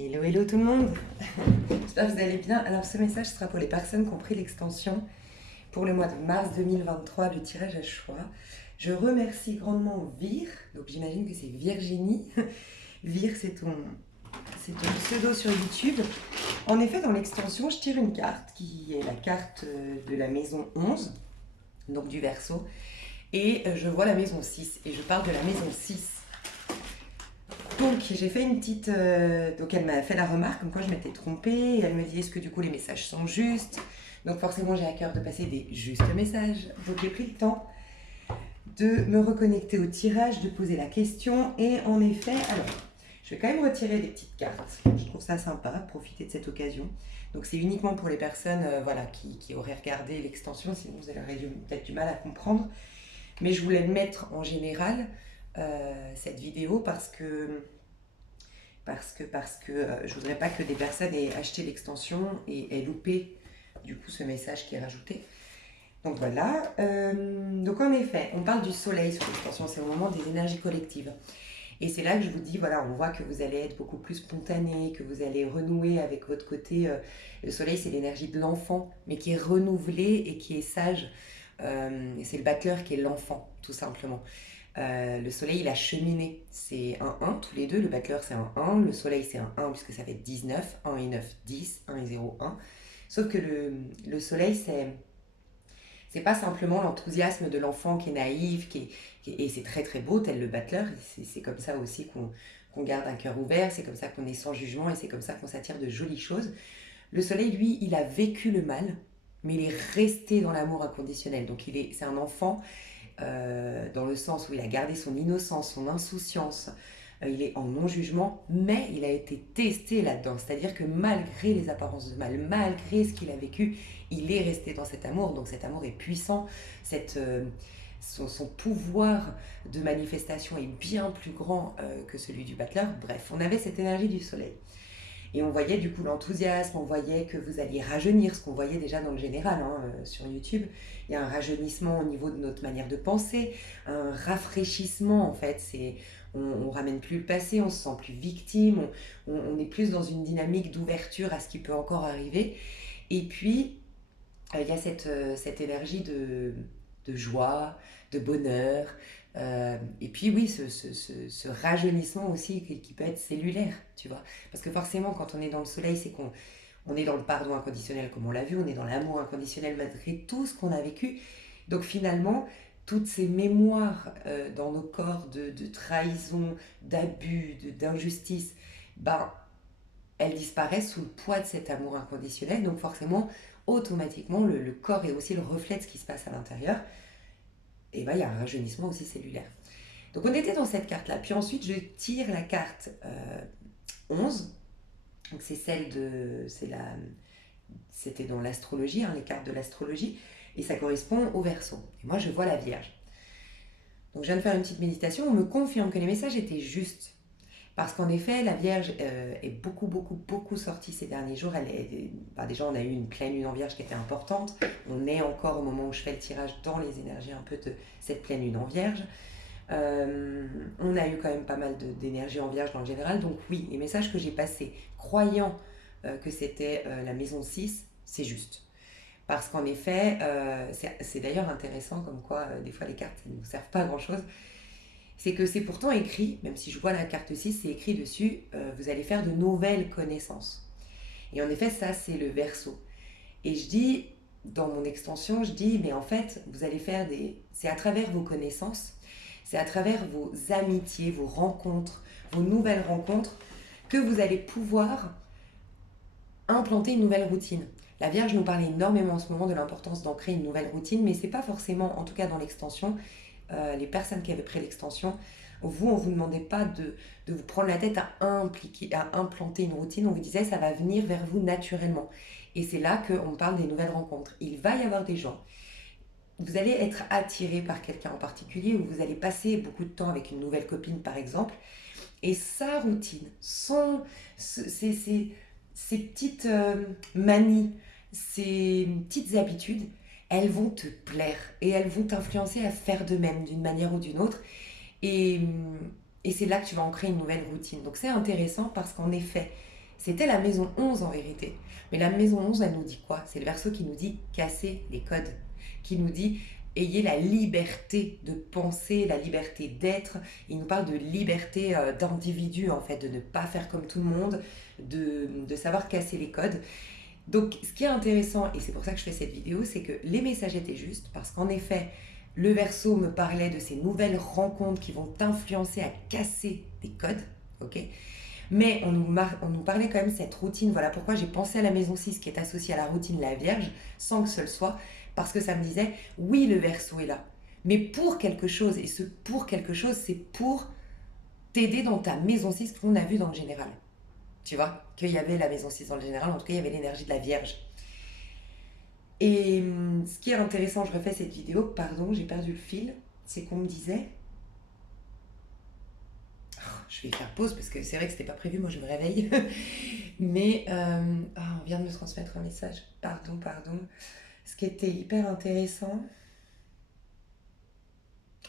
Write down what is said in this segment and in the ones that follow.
Hello, hello tout le monde. J'espère que vous allez bien. Alors ce message sera pour les personnes qui ont pris l'extension pour le mois de mars 2023, le tirage à choix. Je remercie grandement Vir, donc j'imagine que c'est Virginie. Vir, c'est ton pseudo sur YouTube. En effet, dans l'extension, je tire une carte qui est la carte de la maison 11, donc du Verseau, et je vois la maison 6, et je parle de la maison 6. Donc j'ai fait une petite... donc elle m'a fait la remarque comme quoi je m'étais trompée. Et elle me dit est-ce que du coup les messages sont justes. Donc forcément j'ai à cœur de passer des justes messages. Donc j'ai pris le temps de me reconnecter au tirage, de poser la question. Et en effet, alors je vais quand même retirer des petites cartes. Je trouve ça sympa, profiter de cette occasion. Donc c'est uniquement pour les personnes voilà, qui auraient regardé l'extension, sinon vous aurez peut-être du mal à comprendre. Mais je voulais le mettre en général, cette vidéo, parce que je voudrais pas que des personnes aient acheté l'extension et aient loupé du coup ce message qui est rajouté. Donc voilà, donc en effet, on parle du soleil sur l'extension, c'est au moment des énergies collectives. Et c'est là que je vous dis, voilà, on voit que vous allez être beaucoup plus spontané, que vous allez renouer avec votre côté. Le soleil, c'est l'énergie de l'enfant, mais qui est renouvelée et qui est sage. C'est le battleur qui est l'enfant, tout simplement. Le soleil, il a cheminé. C'est un 1, tous les deux. Le battleur, c'est un 1. Le soleil, c'est un 1, puisque ça fait 19. 1 et 9, 10. 1 et 0, 1. Sauf que le soleil, c'est pas simplement l'enthousiasme de l'enfant qui est naïf, et c'est très très beau, tel le battleur. C'est comme ça aussi qu'on garde un cœur ouvert, c'est comme ça qu'on est sans jugement, et c'est comme ça qu'on s'attire de jolies choses. Le soleil, lui, il a vécu le mal, mais il est resté dans l'amour inconditionnel. Donc c'est un enfant dans le sens où il a gardé son innocence, son insouciance, il est en non-jugement, mais il a été testé là-dedans. C'est-à-dire que malgré les apparences de mal, malgré ce qu'il a vécu, il est resté dans cet amour. Donc cet amour est puissant, son pouvoir de manifestation est bien plus grand que celui du battleur. Bref, on avait cette énergie du soleil. Et on voyait du coup l'enthousiasme, on voyait que vous alliez rajeunir, ce qu'on voyait déjà dans le général sur YouTube. Il y a un rajeunissement au niveau de notre manière de penser, un rafraîchissement en fait. On ramène plus le passé, on se sent plus victime, on est plus dans une dynamique d'ouverture à ce qui peut encore arriver. Et puis, il y a cette énergie de joie, de bonheur. Et puis oui, ce rajeunissement aussi qui peut être cellulaire, tu vois. Parce que forcément, quand on est dans le soleil, c'est qu'on est dans le pardon inconditionnel, comme on l'a vu, on est dans l'amour inconditionnel malgré tout ce qu'on a vécu. Donc finalement, toutes ces mémoires dans nos corps de trahison, d'abus, d'injustice, ben, elles disparaissent sous le poids de cet amour inconditionnel. Donc forcément, automatiquement, le corps est aussi le reflet de ce qui se passe à l'intérieur. Et ben, il y a un rajeunissement aussi cellulaire. Donc on était dans cette carte-là. Puis ensuite, je tire la carte 11. Donc c'est c'était dans l'astrologie, les cartes de l'astrologie. Et ça correspond au Verseau. Et moi, je vois la Vierge. Donc je viens de faire une petite méditation. On me confirme que les messages étaient justes. Parce qu'en effet, la Vierge est beaucoup sortie ces derniers jours. Déjà, on a eu une pleine lune en Vierge qui était importante. On est encore au moment où je fais le tirage dans les énergies un peu de cette pleine lune en Vierge. On a eu quand même pas mal d'énergie en Vierge dans le général. Donc oui, les messages que j'ai passés, croyant que c'était la maison 6, c'est juste. Parce qu'en effet, c'est d'ailleurs intéressant comme quoi des fois les cartes ne nous servent pas à grand chose. C'est que c'est pourtant écrit, même si je vois la carte 6, c'est écrit dessus, vous allez faire de nouvelles connaissances. Et en effet, ça, c'est le Verseau. Et je dis, dans mon extension, je dis, mais en fait, vous allez faire c'est à travers vos connaissances, c'est à travers vos amitiés, vos rencontres, vos nouvelles rencontres, que vous allez pouvoir implanter une nouvelle routine. La Vierge nous parle énormément en ce moment de l'importance d'ancrer une nouvelle routine, mais c'est pas forcément, en tout cas dans l'extension, les personnes qui avaient pris l'extension, on vous demandait pas de vous prendre la tête à implanter une routine, on vous disait ça va venir vers vous naturellement. Et c'est là qu'on parle des nouvelles rencontres. Il va y avoir des gens, vous allez être attiré par quelqu'un en particulier, ou vous allez passer beaucoup de temps avec une nouvelle copine par exemple, et sa routine, ces petites manies, ces petites habitudes, elles vont te plaire et elles vont t'influencer à faire de même d'une manière ou d'une autre. Et c'est là que tu vas ancrer une nouvelle routine. Donc c'est intéressant parce qu'en effet, C'était la maison 11 en vérité. Mais la maison 11, elle nous dit quoi? C'est le Verseau qui nous dit casser les codes, qui nous dit ayez la liberté de penser, la liberté d'être. Il nous parle de liberté d'individu en fait, de ne pas faire comme tout le monde, de savoir casser les codes. Donc ce qui est intéressant, et c'est pour ça que je fais cette vidéo, c'est que les messages étaient justes, parce qu'en effet, le Verseau me parlait de ces nouvelles rencontres qui vont t'influencer à casser des codes, ok? Mais on nous parlait quand même de cette routine. Voilà pourquoi j'ai pensé à la maison 6 qui est associée à la routine de la Vierge, sans que ce le soit, parce que ça me disait, oui, le Verseau est là, mais pour quelque chose. Et ce pour quelque chose, c'est pour t'aider dans ta maison 6 qu'on a vu dans le général. Tu vois, qu'il y avait la maison 6 dans le général, en tout cas, il y avait l'énergie de la Vierge. Et ce qui est intéressant, je refais cette vidéo, pardon, j'ai perdu le fil, c'est qu'on me disait, je vais faire pause parce que c'est vrai que c'était pas prévu, moi je me réveille. Mais on vient de me transmettre un message. Pardon. Ce qui était hyper intéressant.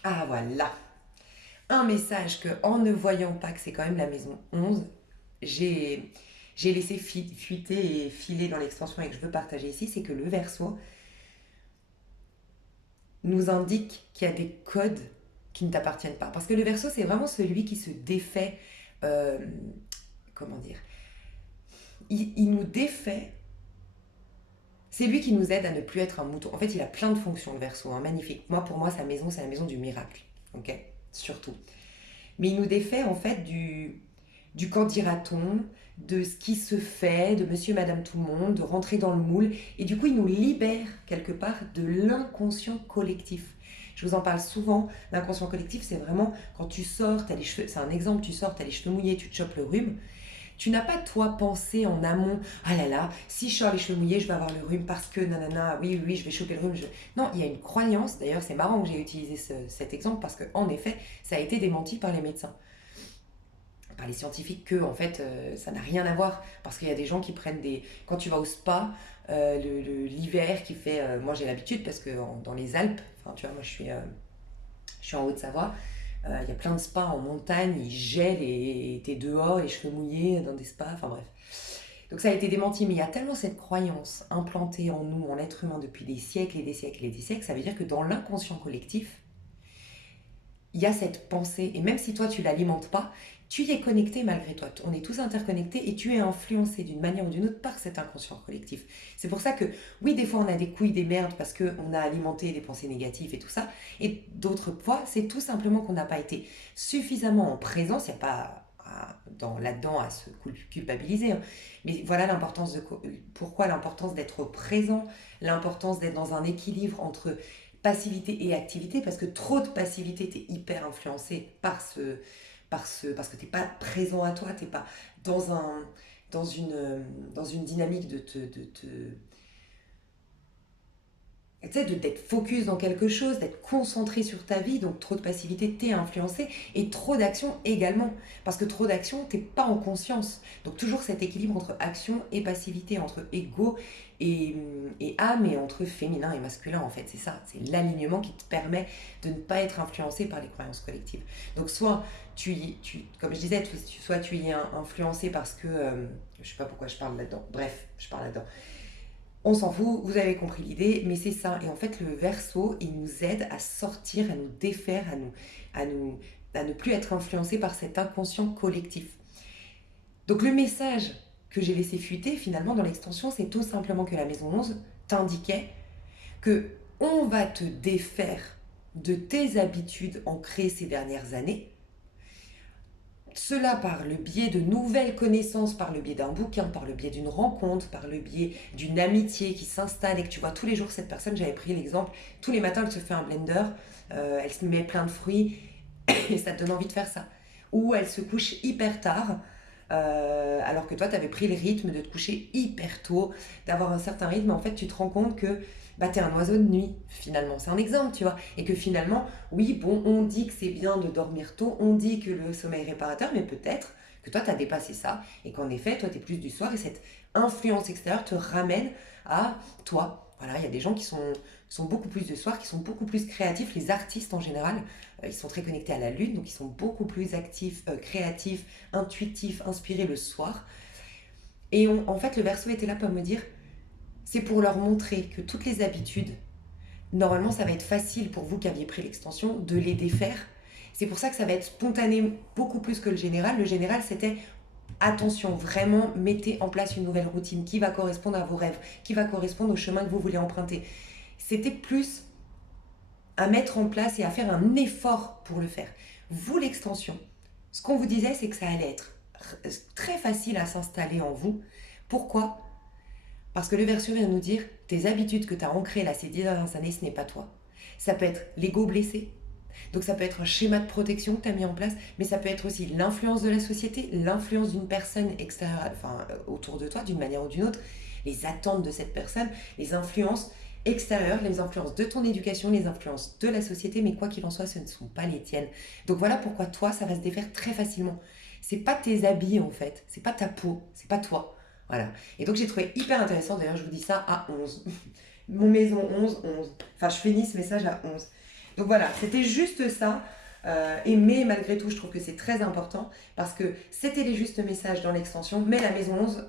Ah voilà. Un message que en ne voyant pas que c'est quand même la maison 11, j'ai laissé fuiter et filer dans l'extension et que je veux partager ici, c'est que le Verseau nous indique qu'il y a des codes qui ne t'appartiennent pas. Parce que le Verseau, c'est vraiment celui qui se défait, euh, comment dire, il nous défait. C'est lui qui nous aide à ne plus être un mouton. En fait, il a plein de fonctions, le Verseau, hein, magnifique. Pour moi, sa maison, c'est la maison du miracle, ok? Surtout. Mais il nous défait, en fait, du qu'en dira-t-on, de ce qui se fait, de monsieur et madame tout le monde, de rentrer dans le moule. Et du coup, il nous libère, quelque part, de l'inconscient collectif. Je vous en parle souvent. L'inconscient collectif, c'est vraiment quand tu sors, t'as les cheveux, c'est un exemple, tu sors, t'as les cheveux mouillés, tu te chopes le rhume. Tu n'as pas, toi, pensé en amont, ah là là, si je sors les cheveux mouillés, je vais avoir le rhume parce que nanana, oui, je vais choper le rhume. Non, il y a une croyance, d'ailleurs, c'est marrant que j'ai utilisé cet exemple parce qu'en effet, ça a été démenti par les médecins, par les scientifiques, que en fait, ça n'a rien à voir. Parce qu'il y a des gens qui prennent des. Quand tu vas au spa, l'hiver qui fait. Moi, j'ai l'habitude parce que dans les Alpes, enfin, tu vois, moi, je suis en Haute-Savoie. Il y a plein de spas en montagne, ils gèlent et t'es dehors, les cheveux mouillés dans des spas, enfin bref. Donc ça a été démenti, mais il y a tellement cette croyance implantée en nous, en l'être humain, depuis des siècles et des siècles et des siècles, ça veut dire que dans l'inconscient collectif, il y a cette pensée, et même si toi tu l'alimentes pas, tu y es connecté malgré toi. On est tous interconnectés et tu es influencé d'une manière ou d'une autre par cet inconscient collectif. C'est pour ça que, oui, des fois on a des couilles, des merdes parce qu'on a alimenté des pensées négatives et tout ça, et d'autres fois, c'est tout simplement qu'on n'a pas été suffisamment en présence, il n'y a pas là-dedans à se culpabiliser, hein. Mais voilà pourquoi l'importance d'être présent, l'importance d'être dans un équilibre entre passivité et activité, parce que trop de passivité, t'es hyper influencé parce que t'es pas présent à toi, t'es pas dans dans une dynamique tu sais, d'être focus dans quelque chose, d'être concentré sur ta vie. Donc trop de passivité, t'es influencé, et trop d'action également, parce que trop d'action, t'es pas en conscience. Donc toujours cet équilibre entre action et passivité, entre ego et, et âme, et entre féminin et masculin, en fait, c'est ça, c'est l'alignement qui te permet de ne pas être influencé par les croyances collectives. Donc soit comme je disais, soit tu y es influencé parce que, je sais pas pourquoi je parle là-dedans, bref, je parle là-dedans. On s'en fout, vous avez compris l'idée, mais c'est ça. Et en fait, le Verseau, il nous aide à sortir, à nous défaire, à nous, à ne plus être influencé par cet inconscient collectif. Donc le message que j'ai laissé fuiter finalement dans l'extension, c'est tout simplement que la maison 11 t'indiquait que on va te défaire de tes habitudes ancrées ces dernières années. Cela par le biais de nouvelles connaissances, par le biais d'un bouquin, par le biais d'une rencontre, par le biais d'une amitié qui s'installe et que tu vois tous les jours cette personne. J'avais pris l'exemple, tous les matins elle se fait un blender, elle se met plein de fruits et ça te donne envie de faire ça. Ou elle se couche hyper tard, alors que toi tu avais pris le rythme de te coucher hyper tôt, d'avoir un certain rythme. En fait tu te rends compte que bah, t'es un oiseau de nuit, finalement. C'est un exemple, tu vois. Et que finalement, oui, bon, on dit que c'est bien de dormir tôt, on dit que le sommeil est réparateur, mais peut-être que toi, t'as dépassé ça, et qu'en effet, toi, t'es plus du soir, et cette influence extérieure te ramène à toi. Voilà, il y a des gens qui sont beaucoup plus de soir, qui sont beaucoup plus créatifs. Les artistes, en général, ils sont très connectés à la lune, donc ils sont beaucoup plus actifs, créatifs, intuitifs, inspirés le soir. Et en fait, le Verseau était là pour me dire, c'est pour leur montrer que toutes les habitudes, normalement, ça va être facile pour vous qui aviez pris l'extension de les défaire. C'est pour ça que ça va être spontané beaucoup plus que le général. Le général, c'était attention, vraiment, mettez en place une nouvelle routine qui va correspondre à vos rêves, qui va correspondre au chemin que vous voulez emprunter. C'était plus à mettre en place et à faire un effort pour le faire. Vous, l'extension, ce qu'on vous disait, c'est que ça allait être très facile à s'installer en vous. Pourquoi ? Parce que le Verseau vient nous dire, tes habitudes que tu as ancrées là ces 10 dernières années, ce n'est pas toi. Ça peut être l'ego blessé, donc ça peut être un schéma de protection que tu as mis en place, mais ça peut être aussi l'influence de la société, l'influence d'une personne extérieure, autour de toi, d'une manière ou d'une autre, les attentes de cette personne, les influences extérieures, les influences de ton éducation, les influences de la société, mais quoi qu'il en soit, ce ne sont pas les tiennes. Donc voilà pourquoi toi, ça va se défaire très facilement. C'est pas tes habits en fait, c'est pas ta peau, c'est pas toi. Voilà. Et donc j'ai trouvé hyper intéressant, d'ailleurs je vous dis ça à 11. Mon maison 11, 11. Enfin je finis ce message à 11. Donc voilà, c'était juste ça. Mais malgré tout, je trouve que c'est très important parce que c'était les justes messages dans l'extension, mais la maison 11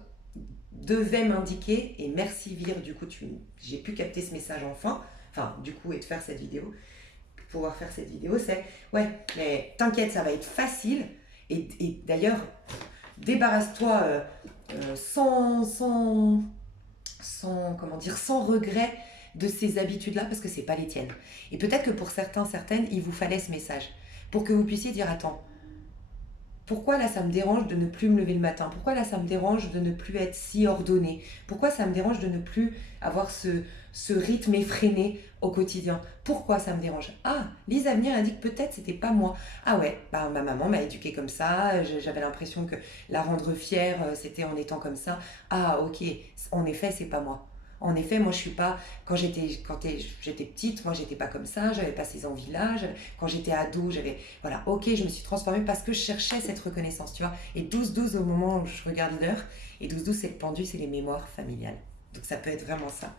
devait m'indiquer, et merci Vir, du coup j'ai pu capter ce message enfin du coup, et de faire cette vidéo, pouvoir faire cette vidéo, c'est ouais, mais t'inquiète, ça va être facile, et d'ailleurs, débarrasse-toi sans regret de ces habitudes-là parce que c'est pas les tiennes. Et peut-être que pour certains, certaines, il vous fallait ce message pour que vous puissiez dire attends, pourquoi là ça me dérange de ne plus me lever le matin? Pourquoi là ça me dérange de ne plus être si ordonnée? Pourquoi ça me dérange de ne plus avoir ce rythme effréné au quotidien? Pourquoi ça me dérange? Ah, Lise Avenir a dit que peut-être c'était pas moi. Ah ouais, bah ma maman m'a éduquée comme ça, j'avais l'impression que la rendre fière c'était en étant comme ça. Ah ok, en effet c'est pas moi. En effet, moi je suis pas. J'étais petite, moi j'étais pas comme ça, j'avais pas ces envies-là. Quand j'étais ado, j'avais. Voilà, ok, je me suis transformée parce que je cherchais cette reconnaissance, tu vois. Et 12-12 au moment où je regarde l'heure, et 12-12 c'est le pendu, c'est les mémoires familiales. Donc ça peut être vraiment ça.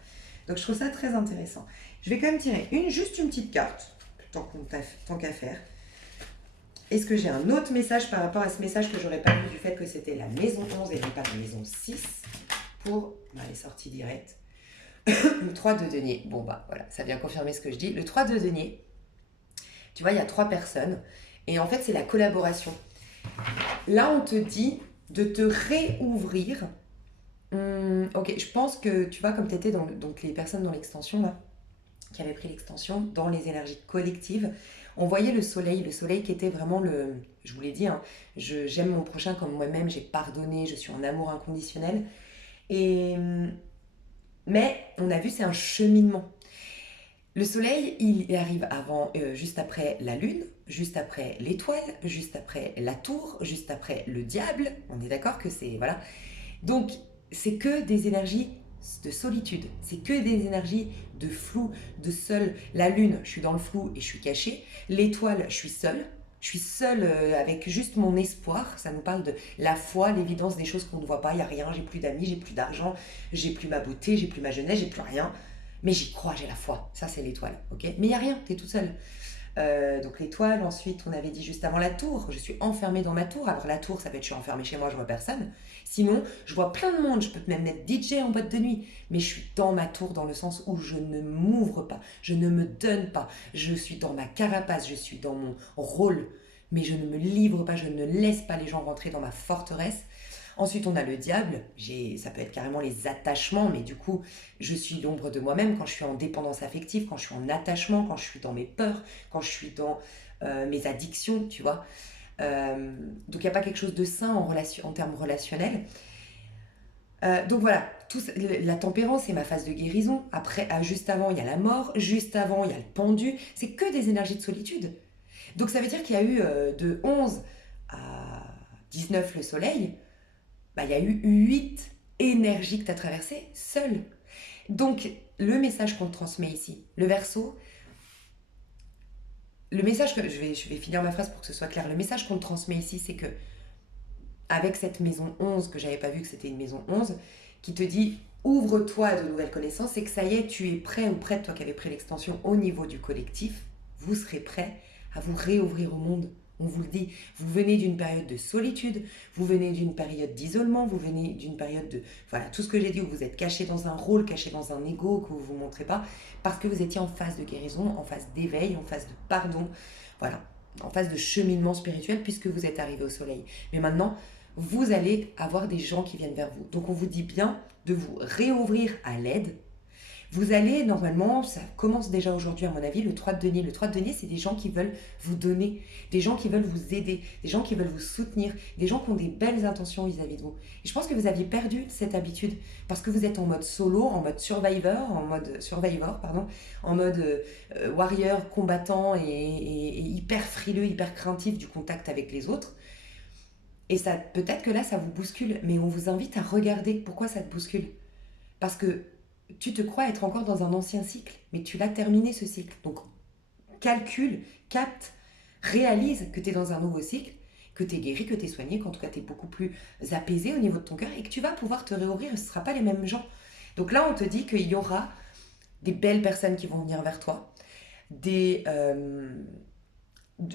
Donc je trouve ça très intéressant. Je vais quand même tirer juste une petite carte, tant qu'à faire. Est-ce que j'ai un autre message par rapport à ce message que j'aurais pas vu du fait que c'était la maison 11 et non pas la maison 6 pour les sorties directes? Le 3 de denier. Bon, bah voilà, ça vient confirmer ce que je dis. Le 3 de denier, tu vois, il y a 3 personnes. Et en fait, c'est la collaboration. Là, on te dit de te réouvrir. Ok, je pense que, tu vois, comme tu étais donc les personnes dans l'extension, là, qui avaient pris l'extension, dans les énergies collectives, on voyait le soleil qui était vraiment je vous l'ai dit, hein, j'aime mon prochain comme moi-même, j'ai pardonné, je suis en amour inconditionnel. Mais on a vu, c'est un cheminement. Le soleil, il arrive juste après la lune, juste après l'étoile, juste après la tour, juste après le diable. On est d'accord que c'est... Voilà. Donc, c'est que des énergies de solitude. C'est que des énergies de flou, de seul. La lune, je suis dans le flou et je suis cachée. L'étoile, je suis seule. Je suis seule avec juste mon espoir. Ça nous parle de la foi, l'évidence des choses qu'on ne voit pas. Il n'y a rien, j'ai plus d'amis, j'ai plus d'argent, j'ai plus ma beauté, j'ai plus ma jeunesse, j'ai plus rien. Mais j'y crois, j'ai la foi. Ça, c'est l'étoile. Ok. Mais il n'y a rien, tu es toute seule. Donc l'étoile, ensuite on avait dit juste avant la tour, je suis enfermée dans ma tour. Alors la tour, ça peut être je suis enfermée chez moi, je vois personne. Sinon, je vois plein de monde, je peux même être DJ en boîte de nuit, mais je suis dans ma tour dans le sens où je ne m'ouvre pas, je ne me donne pas, je suis dans ma carapace, je suis dans mon rôle, mais je ne me livre pas, je ne laisse pas les gens rentrer dans ma forteresse. Ensuite, on a le diable, ça peut être carrément les attachements, mais du coup, je suis l'ombre de moi-même quand je suis en dépendance affective, quand je suis en attachement, quand je suis dans mes peurs, quand je suis dans mes addictions, tu vois. Donc, il n'y a pas quelque chose de sain en termes relationnels. Donc voilà, la tempérance, c'est ma phase de guérison. Après, juste avant, il y a la mort. Juste avant, il y a le pendu. C'est que des énergies de solitude. Donc ça veut dire qu'il y a eu de 11 à 19 le soleil, bah, il y a eu 8 énergies que tu as traversées seule. Donc, le message qu'on te transmet ici, le Verseau, le message que je vais finir ma phrase pour que ce soit clair. Le message qu'on te transmet ici, c'est que avec cette maison 11, que j'avais pas vu que c'était une maison 11, qui te dit ouvre-toi à de nouvelles connaissances, c'est que ça y est, tu es prêt ou prête, toi qui avais pris l'extension au niveau du collectif, vous serez prêt à vous réouvrir au monde. On vous le dit, vous venez d'une période de solitude, vous venez d'une période d'isolement, vous venez d'une période de... Voilà, tout ce que j'ai dit, où vous êtes caché dans un rôle, caché dans un ego, que vous ne vous montrez pas, parce que vous étiez en phase de guérison, en phase d'éveil, en phase de pardon, voilà, en phase de cheminement spirituel, puisque vous êtes arrivé au soleil. Mais maintenant, vous allez avoir des gens qui viennent vers vous. Donc on vous dit bien de vous réouvrir à l'aide. Vous allez, normalement, ça commence déjà aujourd'hui à mon avis, le 3 de denier. Le 3 de denier, c'est des gens qui veulent vous donner, des gens qui veulent vous aider, des gens qui veulent vous soutenir, des gens qui ont des belles intentions vis-à-vis de vous. Et je pense que vous aviez perdu cette habitude parce que vous êtes en mode solo, en mode survivor, pardon, en mode warrior, combattant et hyper frileux, hyper craintif du contact avec les autres. Et ça, peut-être que là, ça vous bouscule, mais on vous invite à regarder pourquoi ça te bouscule. Parce que tu te crois être encore dans un ancien cycle, mais tu l'as terminé ce cycle. Donc, calcule, capte, réalise que tu es dans un nouveau cycle, que tu es guéri, que tu es soigné, qu'en tout cas tu es beaucoup plus apaisé au niveau de ton cœur et que tu vas pouvoir te réouvrir, ce ne sera pas les mêmes gens. Donc là, on te dit qu'il y aura des belles personnes qui vont venir vers toi,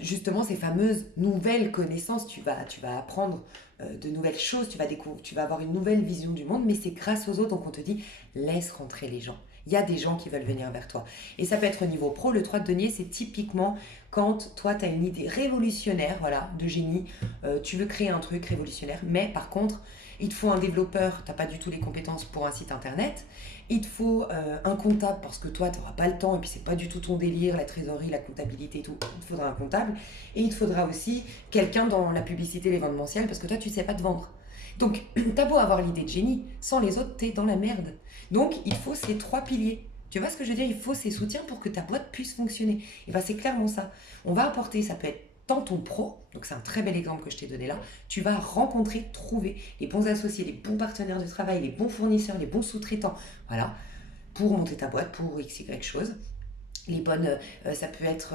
justement ces fameuses nouvelles connaissances, tu vas apprendre de nouvelles choses, tu vas avoir une nouvelle vision du monde, mais c'est grâce aux autres, donc on te dit laisse rentrer les gens. Il y a des gens qui veulent venir vers toi. Et ça peut être au niveau pro, le 3 de denier, c'est typiquement quand toi tu as une idée révolutionnaire, voilà, de génie, tu veux créer un truc révolutionnaire, mais par contre, il te faut un développeur, tu n'as pas du tout les compétences pour un site internet, il te faut un comptable parce que toi tu n'auras pas le temps et puis c'est pas du tout ton délire, la trésorerie, la comptabilité et tout, il te faudra un comptable, et il te faudra aussi quelqu'un dans la publicité, l'événementiel parce que toi tu sais pas te vendre. Donc t'as beau avoir l'idée de génie, sans les autres t'es dans la merde. Donc il faut ces 3 piliers. Tu vois ce que je veux dire? Il faut ces soutiens pour que ta boîte puisse fonctionner. Et bien c'est clairement ça. On va apporter, ça peut être dans ton pro, donc c'est un très bel exemple que je t'ai donné là, tu vas rencontrer, trouver les bons associés, les bons partenaires de travail, les bons fournisseurs, les bons sous-traitants, voilà, pour monter ta boîte, pour x, y chose. Les bonnes, ça peut être,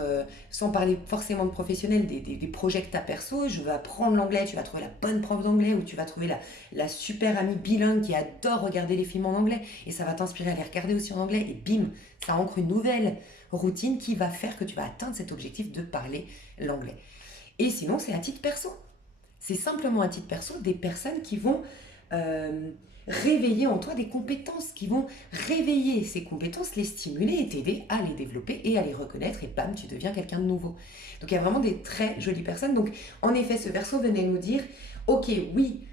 sans parler forcément de professionnels, des projets que tu as perso, je vais apprendre l'anglais, tu vas trouver la bonne prof d'anglais ou tu vas trouver la super amie bilingue qui adore regarder les films en anglais et ça va t'inspirer à les regarder aussi en anglais et bim, ça ancre une nouvelle routine qui va faire que tu vas atteindre cet objectif de parler l'anglais. Et sinon, c'est à titre perso. C'est simplement à titre perso des personnes qui vont réveiller en toi des compétences, qui vont réveiller ces compétences, les stimuler et t'aider à les développer et à les reconnaître et bam, tu deviens quelqu'un de nouveau. Donc il y a vraiment des très jolies personnes. Donc en effet, ce Verseau venait nous dire, ok, oui,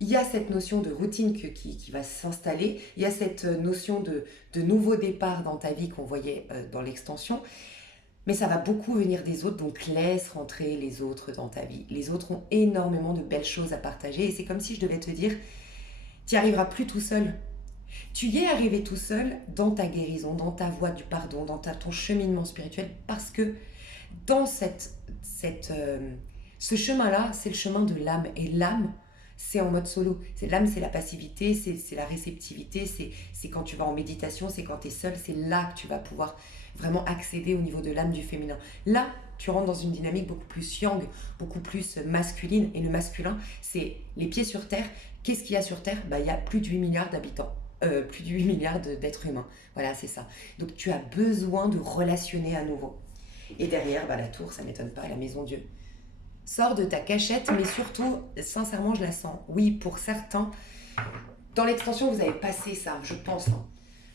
il y a cette notion de routine qui va s'installer, il y a cette notion de nouveau départ dans ta vie qu'on voyait dans l'extension, mais ça va beaucoup venir des autres, donc laisse rentrer les autres dans ta vie. Les autres ont énormément de belles choses à partager et c'est comme si je devais te dire, tu n'y arriveras plus tout seul. Tu y es arrivé tout seul dans ta guérison, dans ta voie du pardon, dans ton cheminement spirituel, parce que dans ce chemin-là, c'est le chemin de l'âme. Et l'âme, c'est en mode solo. L'âme, c'est la passivité, c'est la réceptivité, c'est quand tu vas en méditation, c'est quand tu es seul, c'est là que tu vas pouvoir vraiment accéder au niveau de l'âme du féminin. Là, tu rentres dans une dynamique beaucoup plus yang, beaucoup plus masculine. Et le masculin, c'est les pieds sur terre. Qu'est-ce qu'il y a sur Terre? Il y a plus de 8 milliards d'habitants, plus de 8 milliards d'êtres humains. Voilà, c'est ça. Donc tu as besoin de relationner à nouveau. Et derrière, la tour, ça ne m'étonne pas, la maison Dieu. Sors de ta cachette, mais surtout, sincèrement, je la sens. Oui, pour certains, dans l'extension, vous avez passé ça, je pense.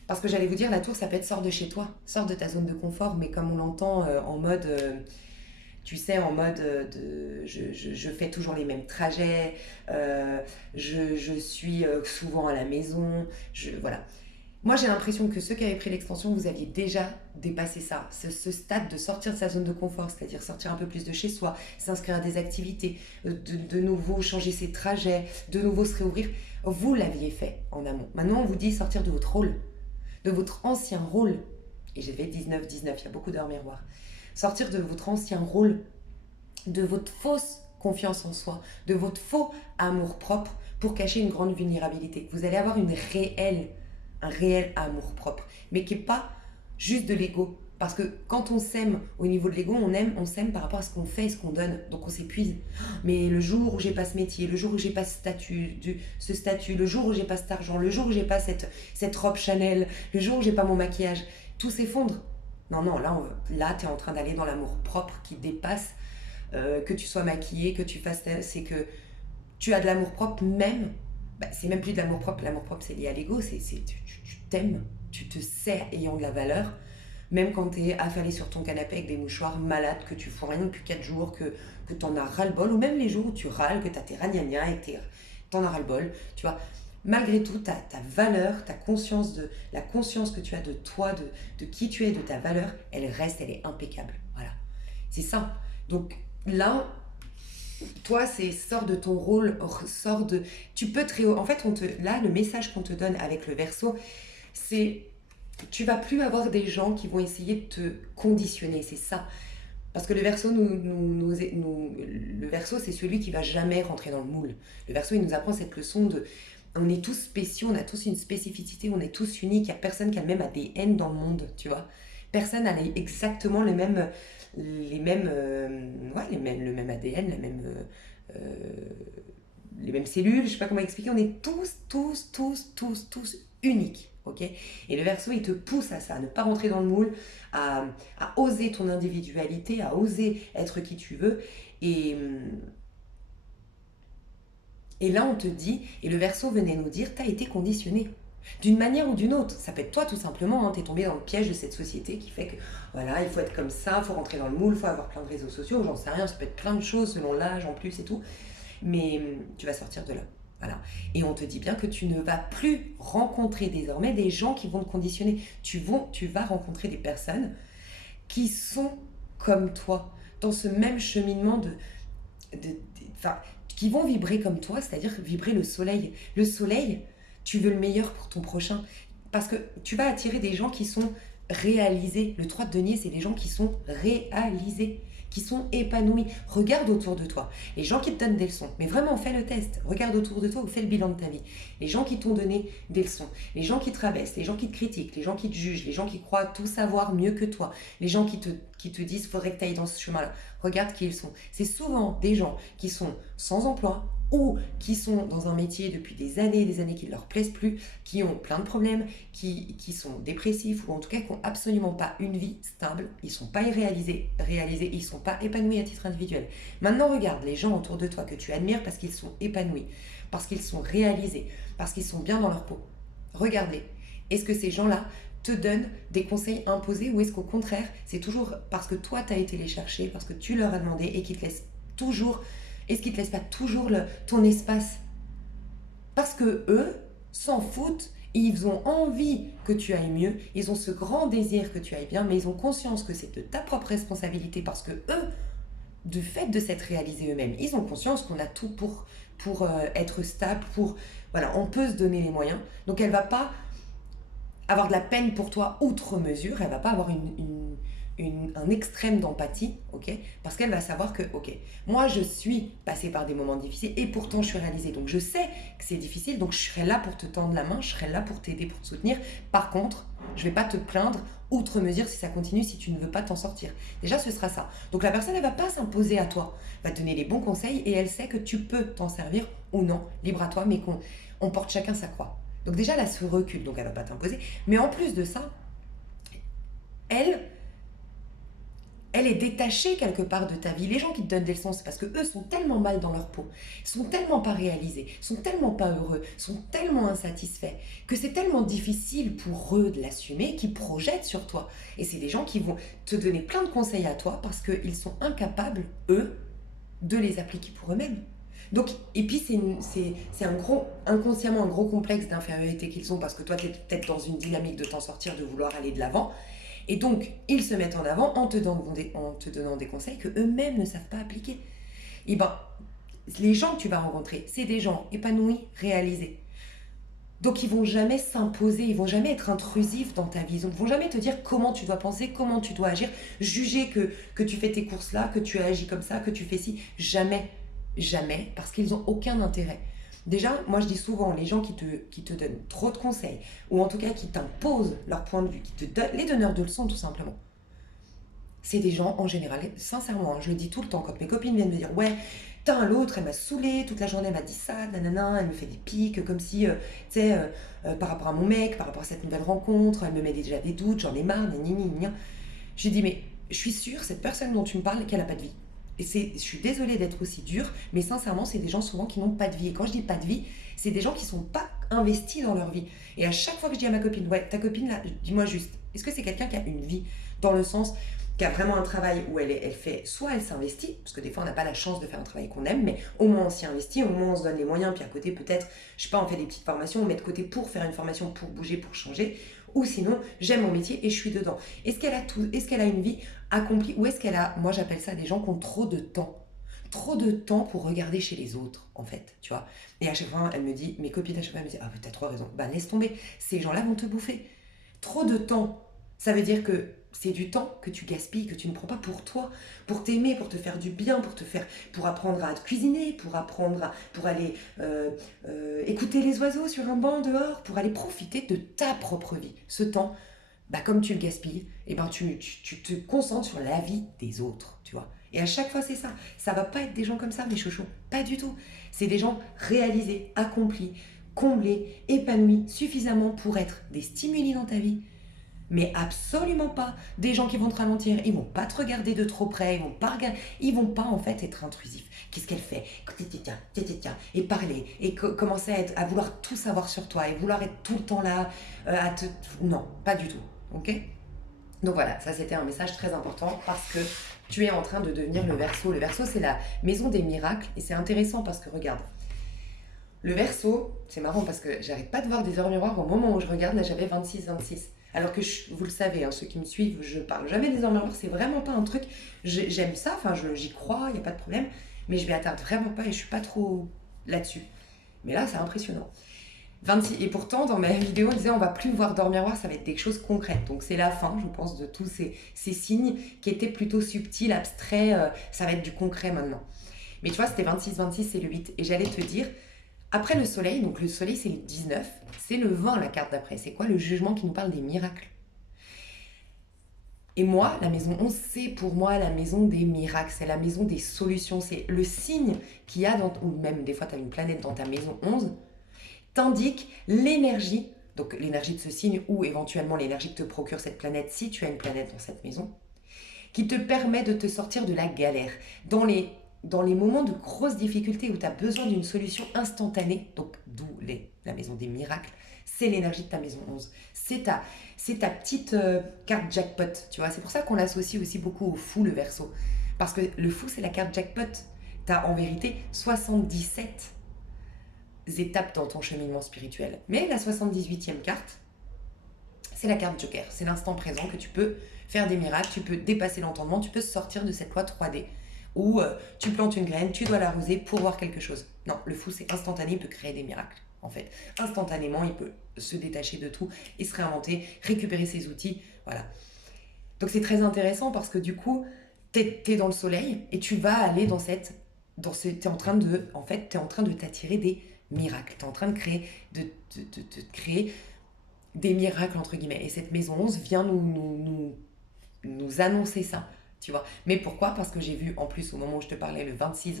Parce que j'allais vous dire, la tour, ça peut être sors de chez toi, sors de ta zone de confort, mais comme on l'entend en mode... tu sais, en mode je fais toujours les mêmes trajets, je suis souvent à la maison, voilà. Moi, j'ai l'impression que ceux qui avaient pris l'extension, vous aviez déjà dépassé ça. Ce stade de sortir de sa zone de confort, c'est-à-dire sortir un peu plus de chez soi, s'inscrire à des activités, de nouveau changer ses trajets, de nouveau se réouvrir, vous l'aviez fait en amont. Maintenant, on vous dit sortir de votre rôle, de votre ancien rôle. Et j'ai fait 19-19, il y a beaucoup d'heures miroirs. Sortir de votre ancien rôle, de votre fausse confiance en soi, de votre faux amour-propre pour cacher une grande vulnérabilité. Vous allez avoir un réel amour-propre, mais qui n'est pas juste de l'ego. Parce que quand on s'aime au niveau de l'ego, on s'aime par rapport à ce qu'on fait et ce qu'on donne. Donc on s'épuise. Mais le jour où j'ai pas ce métier, le jour où j'ai pas ce statut, le jour où j'ai pas cet argent, le jour où j'ai pas cette robe Chanel, le jour où j'ai pas mon maquillage, tout s'effondre. Non, là tu es en train d'aller dans l'amour propre qui dépasse que tu sois maquillée, que tu fasses... C'est que tu as de l'amour-propre même... c'est même plus de l'amour-propre. L'amour-propre, c'est lié à l'ego. Tu t'aimes, tu te sais ayant de la valeur. Même quand tu es affalé sur ton canapé avec des mouchoirs, malade, que tu fous rien depuis 4 jours, que tu en as ras-le-bol, ou même les jours où tu râles, que tu as tes ragnagnas et que tu en as ras-le-bol, tu vois. Malgré tout, ta valeur, ta conscience la conscience que tu as de toi, de qui tu es, de ta valeur, elle reste, elle est impeccable. Voilà. C'est ça. Donc là, toi, c'est sors de ton rôle, sors de... Tu peux en fait, là, le message qu'on te donne avec le Verseau, c'est... Tu vas plus avoir des gens qui vont essayer de te conditionner, c'est ça. Parce que le Verseau, le Verseau, c'est celui qui va jamais rentrer dans le moule. Le Verseau, il nous apprend cette leçon de... On est tous spéciaux, on a tous une spécificité, on est tous uniques, il n'y a personne qui a le même ADN dans le monde, tu vois. Personne n'a exactement le même ADN, les mêmes cellules, je sais pas comment expliquer, on est tous uniques, ok. Et le Verseau, il te pousse à ça, à ne pas rentrer dans le moule, à oser ton individualité, à oser être qui tu veux, et là, on te dit, et le Verseau venait nous dire, t'as été conditionné. D'une manière ou d'une autre. Ça peut être toi, tout simplement. Hein, t'es tombé dans le piège de cette société qui fait que, voilà, il faut être comme ça, il faut rentrer dans le moule, il faut avoir plein de réseaux sociaux, j'en sais rien, ça peut être plein de choses selon l'âge en plus et tout. Mais tu vas sortir de là. Voilà. Et on te dit bien que tu ne vas plus rencontrer désormais des gens qui vont te conditionner. Tu vas rencontrer des personnes qui sont comme toi, dans ce même cheminement qui vont vibrer comme toi, c'est-à-dire vibrer le soleil. Le soleil, tu veux le meilleur pour ton prochain. Parce que tu vas attirer des gens qui sont réalisés. Le 3 de denier, c'est des gens qui sont réalisés, qui sont épanouis. Regarde autour de toi. Les gens qui te donnent des leçons, mais vraiment fais le test. Regarde autour de toi ou fais le bilan de ta vie. Les gens qui t'ont donné des leçons, les gens qui te rabaissent, les gens qui te critiquent, les gens qui te jugent, les gens qui croient tout savoir mieux que toi, les gens qui te disent faudrait que tu ailles dans ce chemin-là. Regarde qui ils sont. C'est souvent des gens qui sont sans emploi, ou qui sont dans un métier depuis des années qui ne leur plaisent plus, qui ont plein de problèmes, qui sont dépressifs, ou en tout cas qui n'ont absolument pas une vie stable, ils ne sont pas réalisés, ils ne sont pas épanouis à titre individuel. Maintenant, regarde les gens autour de toi que tu admires parce qu'ils sont épanouis, parce qu'ils sont réalisés, parce qu'ils sont bien dans leur peau. Regarde-les. Est-ce que ces gens-là te donnent des conseils imposés, ou est-ce qu'au contraire, c'est toujours parce que toi, tu as été les chercher, parce que tu leur as demandé et qu'ils te laissent toujours... Est-ce qu'ils ne te laissent pas toujours ton espace? Parce que eux s'en foutent, ils ont envie que tu ailles mieux, ils ont ce grand désir que tu ailles bien, mais ils ont conscience que c'est de ta propre responsabilité, parce que eux, du fait de s'être réalisés eux-mêmes, ils ont conscience qu'on a tout pour être stable, voilà, on peut se donner les moyens. Donc elle ne va pas avoir de la peine pour toi outre mesure, elle ne va pas avoir un extrême d'empathie, ok, parce qu'elle va savoir que, ok, moi je suis passée par des moments difficiles et pourtant je suis réalisée, donc je sais que c'est difficile, donc je serai là pour te tendre la main, je serai là pour t'aider, pour te soutenir. Par contre, je vais pas te plaindre outre mesure si ça continue, si tu ne veux pas t'en sortir. Déjà, ce sera ça. Donc la personne, elle va pas s'imposer à toi, elle va te donner les bons conseils et elle sait que tu peux t'en servir ou non, libre à toi, mais qu'on porte chacun sa croix. Donc déjà, là, ce recul, donc elle va pas t'imposer, mais en plus de ça, elle est détachée quelque part de ta vie. Les gens qui te donnent des leçons, c'est parce qu'eux sont tellement mal dans leur peau, sont tellement pas réalisés, sont tellement pas heureux, sont tellement insatisfaits, que c'est tellement difficile pour eux de l'assumer, qu'ils projettent sur toi. Et c'est des gens qui vont te donner plein de conseils à toi parce qu'ils sont incapables, eux, de les appliquer pour eux-mêmes. Donc, et puis c'est inconsciemment un gros complexe d'infériorité qu'ils ont, parce que toi, tu es peut-être dans une dynamique de t'en sortir, de vouloir aller de l'avant. Et donc, ils se mettent en avant en te donnant des conseils que eux-mêmes ne savent pas appliquer. Et ben, les gens que tu vas rencontrer, c'est des gens épanouis, réalisés. Donc, ils vont jamais s'imposer, ils vont jamais être intrusifs dans ta vie. Ils vont jamais te dire comment tu dois penser, comment tu dois agir, juger que tu fais tes courses là, que tu agis comme ça, que tu fais ci. Jamais, jamais, parce qu'ils n'ont aucun intérêt. Déjà, moi je dis souvent, les gens qui te donnent trop de conseils, ou en tout cas qui t'imposent leur point de vue, les donneurs de leçons tout simplement, c'est des gens en général, sincèrement, hein, je le dis tout le temps, quand mes copines viennent me dire « Ouais, l'autre, elle m'a saoulée, toute la journée elle m'a dit ça, nanana, elle me fait des pics, comme si, tu sais, par rapport à mon mec, par rapport à cette nouvelle rencontre, elle me met déjà des doutes, j'en ai marre, gna gna gna. » Je dis « Mais je suis sûre, cette personne dont tu me parles, qu'elle n'a pas de vie. je suis désolée d'être aussi dure, mais sincèrement, c'est des gens souvent qui n'ont pas de vie. Et quand je dis pas de vie, c'est des gens qui sont pas investis dans leur vie. Et à chaque fois que je dis à ma copine, ouais, ta copine là, dis-moi juste, est-ce que c'est quelqu'un qui a une vie dans le sens qui a vraiment un travail où elle fait, soit elle s'investit, parce que des fois on n'a pas la chance de faire un travail qu'on aime, mais au moins on s'y investit, au moins on se donne les moyens, puis à côté peut-être, je sais pas, on fait des petites formations, on met de côté pour faire une formation, pour bouger, pour changer, ou sinon j'aime mon métier et je suis dedans. Est-ce qu'elle a tout, est-ce qu'elle a une vie accomplie, ou est-ce qu'elle a, moi j'appelle ça des gens qui ont trop de temps. Trop de temps pour regarder chez les autres, en fait, tu vois. Et à chaque fois, elle me dit, mes copines à chaque fois, elles me disent, ah, t'as trop raison. Bah, laisse tomber. Ces gens-là vont te bouffer. Trop de temps. Ça veut dire que c'est du temps que tu gaspilles, que tu ne prends pas pour toi, pour t'aimer, pour te faire du bien, pour apprendre à te cuisiner, pour aller écouter les oiseaux sur un banc dehors, pour aller profiter de ta propre vie. Ce temps, bah, comme tu le gaspilles, eh ben tu te concentres sur la vie des autres, tu vois. Et à chaque fois, c'est ça. Ça va pas être des gens comme ça, mes chouchous. Pas du tout. C'est des gens réalisés, accomplis, comblés, épanouis suffisamment pour être des stimuli dans ta vie, mais absolument pas des gens qui vont te ralentir. Ils vont pas te regarder de trop près, ils vont pas en fait être intrusifs. Qu'est-ce qu'elle fait? Tiens, et parler, et commencer à vouloir tout savoir sur toi, et vouloir être tout le temps là, Non, pas du tout, ok? Donc voilà, ça c'était un message très important parce que tu es en train de devenir le Verseau. Le Verseau, c'est la maison des miracles, et c'est intéressant parce que regarde, le Verseau, c'est marrant parce que j'arrête pas de voir des heures miroirs au moment où je regarde. Là, j'avais 26. Alors que vous le savez, hein, ceux qui me suivent, je parle jamais des heures miroirs, c'est vraiment pas un truc. J'aime ça, enfin, j'y crois, il n'y a pas de problème, mais je m'y attarde vraiment pas et je suis pas trop là-dessus. Mais là, c'est impressionnant. 26, et pourtant, dans ma vidéo, on disait on va plus voir d'or miroir, ça va être des choses concrètes. Donc c'est la fin, je pense, de tous ces signes qui étaient plutôt subtils, abstraits. Ça va être du concret maintenant. Mais tu vois, c'était 26, c'est le 8. Et j'allais te dire, après le soleil, donc le soleil c'est le 19, c'est le 20 la carte d'après. C'est quoi le jugement qui nous parle des miracles? Et moi, la maison 11, c'est pour moi la maison des miracles, c'est la maison des solutions. C'est le signe qu'il y a ou même des fois tu as une planète dans ta maison 11, t'indique l'énergie, donc l'énergie de ce signe ou éventuellement l'énergie que te procure cette planète si tu as une planète dans cette maison, qui te permet de te sortir de la galère. Dans les moments de grosses difficultés où tu as besoin d'une solution instantanée, donc d'où la maison des miracles, c'est l'énergie de ta maison 11. C'est ta petite carte jackpot, tu vois. C'est pour ça qu'on l'associe aussi beaucoup au fou, le Verseau. Parce que le fou, c'est la carte jackpot. Tu as en vérité 77 étapes dans ton cheminement spirituel. Mais la 78e carte, c'est la carte Joker. C'est l'instant présent que tu peux faire des miracles, tu peux dépasser l'entendement, tu peux sortir de cette loi 3D où tu plantes une graine, tu dois l'arroser pour voir quelque chose. Non, le fou, c'est instantané, il peut créer des miracles, en fait. Instantanément, il peut se détacher de tout et se réinventer, récupérer ses outils, voilà. Donc c'est très intéressant parce que du coup, t'es dans le soleil et tu vas aller t'es en train de t'attirer des miracles. T'es en train de créer, de créer des miracles, entre guillemets. Et cette maison 11 vient nous annoncer ça, tu vois. Mais pourquoi? Parce que j'ai vu, en plus, au moment où je te parlais, le 26,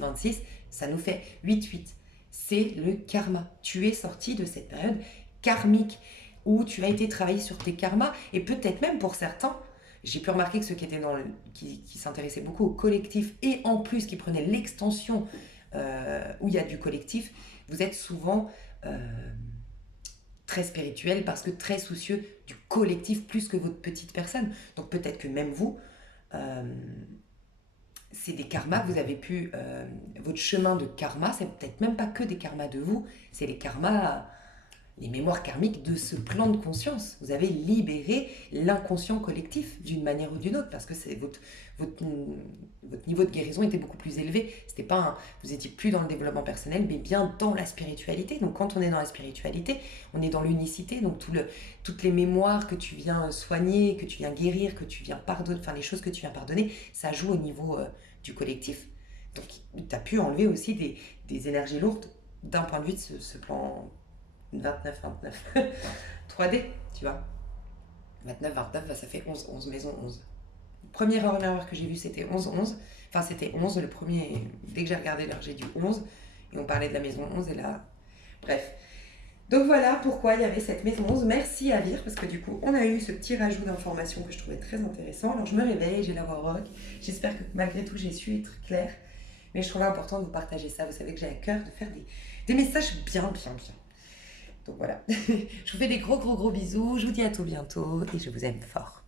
ça nous fait 8. C'est le karma. Tu es sorti de cette période karmique où tu as été travaillé sur tes karmas. Et peut-être même pour certains, j'ai pu remarquer que ceux qui étaient qui s'intéressaient beaucoup au collectif et en plus qui prenaient l'extension où il y a du collectif, vous êtes souvent très spirituel parce que très soucieux du collectif plus que votre petite personne. Donc peut-être que même vous, c'est des karmas que vous avez pu... votre chemin de karma, c'est peut-être même pas que des karmas de vous, c'est les karmas, les mémoires karmiques de ce plan de conscience. Vous avez libéré l'inconscient collectif d'une manière ou d'une autre parce que c'est votre niveau de guérison était beaucoup plus élevé. C'était pas vous étiez plus dans le développement personnel, mais bien dans la spiritualité. Donc quand on est dans la spiritualité, on est dans l'unicité. Donc toutes les mémoires que tu viens soigner, que tu viens guérir, que tu viens pardonner, enfin les choses que tu viens pardonner, ça joue au niveau du collectif. Donc tu as pu enlever aussi des énergies lourdes d'un point de vue de ce plan 29, 3D, tu vois. 29, ça fait 11 maisons, 11. Première erreur que j'ai vue, c'était 11. Enfin, c'était 11, le premier. Dès que j'ai regardé l'heure, j'ai dit 11. Et on parlait de la maison 11, et là. Bref. Donc voilà pourquoi il y avait cette maison 11. Merci à Vire, parce que du coup, on a eu ce petit rajout d'informations que je trouvais très intéressant. Alors je me réveille, j'ai la voix rock. J'espère que malgré tout, j'ai su être claire. Mais je trouvais important de vous partager ça. Vous savez que j'ai à cœur de faire des messages bien. Donc voilà. Je vous fais des gros bisous. Je vous dis à tout bientôt et je vous aime fort.